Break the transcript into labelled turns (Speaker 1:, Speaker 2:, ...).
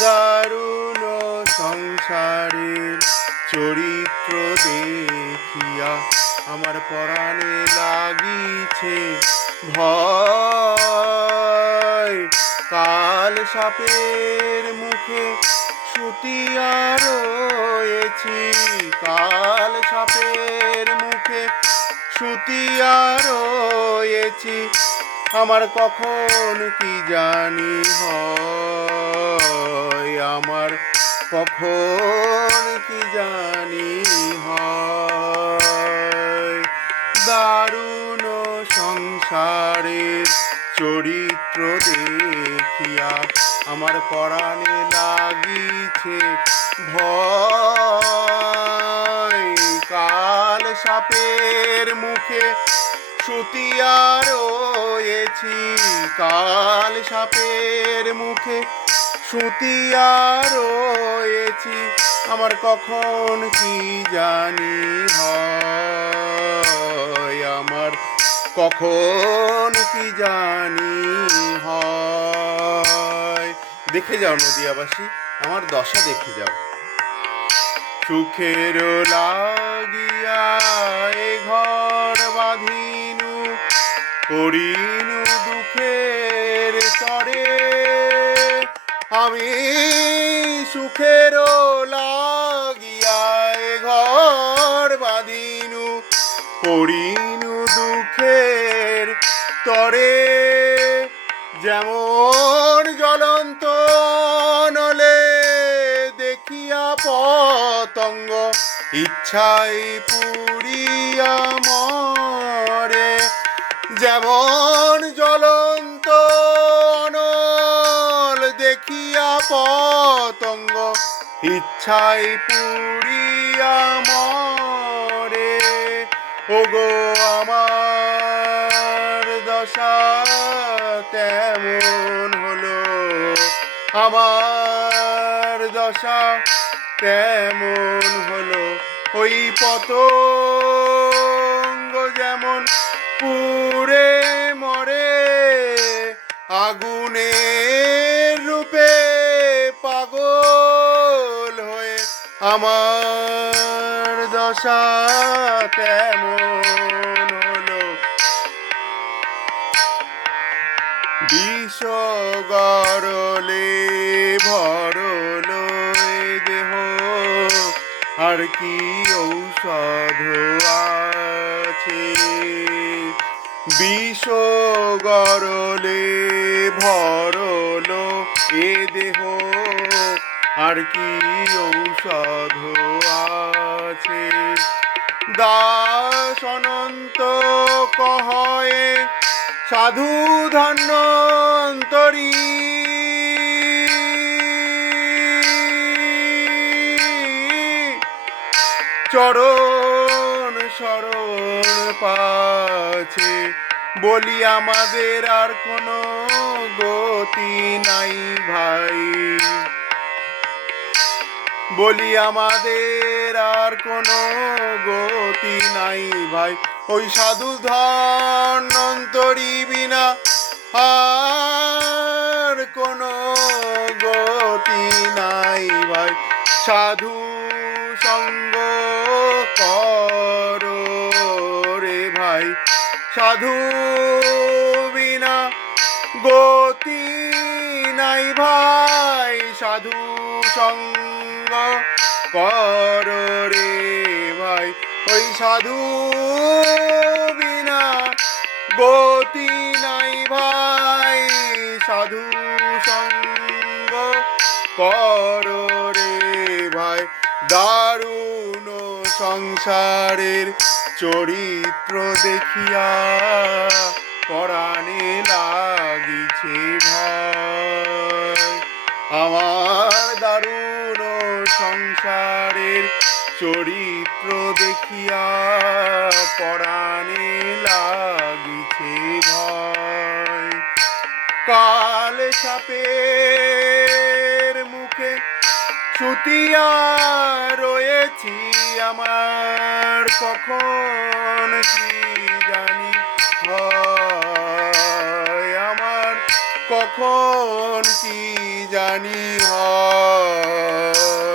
Speaker 1: দারুণ সংসারের চরিত্র দেখিয়া আমার পরাণে লাগিছে ভয়। কাল সাপের মুখে সুতিয়া রয়েছি। কাল সাপের মুখে সুতিয়া রয়েছি। আমার কখন কি জানি হয়। কখন কি জানি হয়। দারুণ সংসারের চরিত্র দেখিয়া আমার পরাণে লাগিছে ভয়। কাল সাপের মুখে সুতিয়া রয়েছি। কাল সাপের মুখে সুতিয়া রয়েছি, আমার কখন কি জানি হয়? আমার কখন কি জানি হয়? দেখে যাও নদিয়াবাসী, আমার দশা দেখে যাও। সুখের লাগিয়া এ ঘর বাঁধিনু, করিনু দুঃখের তরে। আমি সুখের লাগিয়া এ ঘর বাঁধিনু করিনু দুঃখের তরে। যেমন জ্বলন্ত নলে দেখিয়া পতঙ্গ, ইচ্ছাই পুরিয়া মরে। যেমন জ্বলন্ত দেখিয়া পতঙ্গ, ইচ্ছাই পুরিয়া মরে। ওগো আমার দশা তেমন হলো, আমার দশা তেমন হলো। ওই পতঙ্গ যেমন পুরে আমার দশা তেমন হলো? বিষ গরলে ভরলো দেহ। আর কি ঔষধ আছে? বিষ আর কি ঔষধ আছে? দাস অনন্ত কহয়ে সাধু ধন্যন্তরী চরণ শরণ পাছে, বলি আমাদের আর কোনো গতি বলি আমাদের আর কোনো গতি নাই ভাই। ওই সাধু ধন্বন্তরী বিনা আর কোনো গতি নাই ভাই। সাধু সঙ্গ করো রে ভাই। সাধু বিনা গতি নাই ভাই। সাধু সঙ্গ কর ভাই, ওই সাধু বিনা গতি নাই ভাই, সাধু সঙ্গ। কর ভাই, দারুণ সংসারের চরিত্র দেখিয়া পরাণে লাগিছে সংসারের চরিত্র দেখিয়া পরাণে লাগিছে ভয়। কাল সাপের মুখে সুতিয়া রয়েছি আমার, কখন কি জানি আমার কখন কি জানি হয়।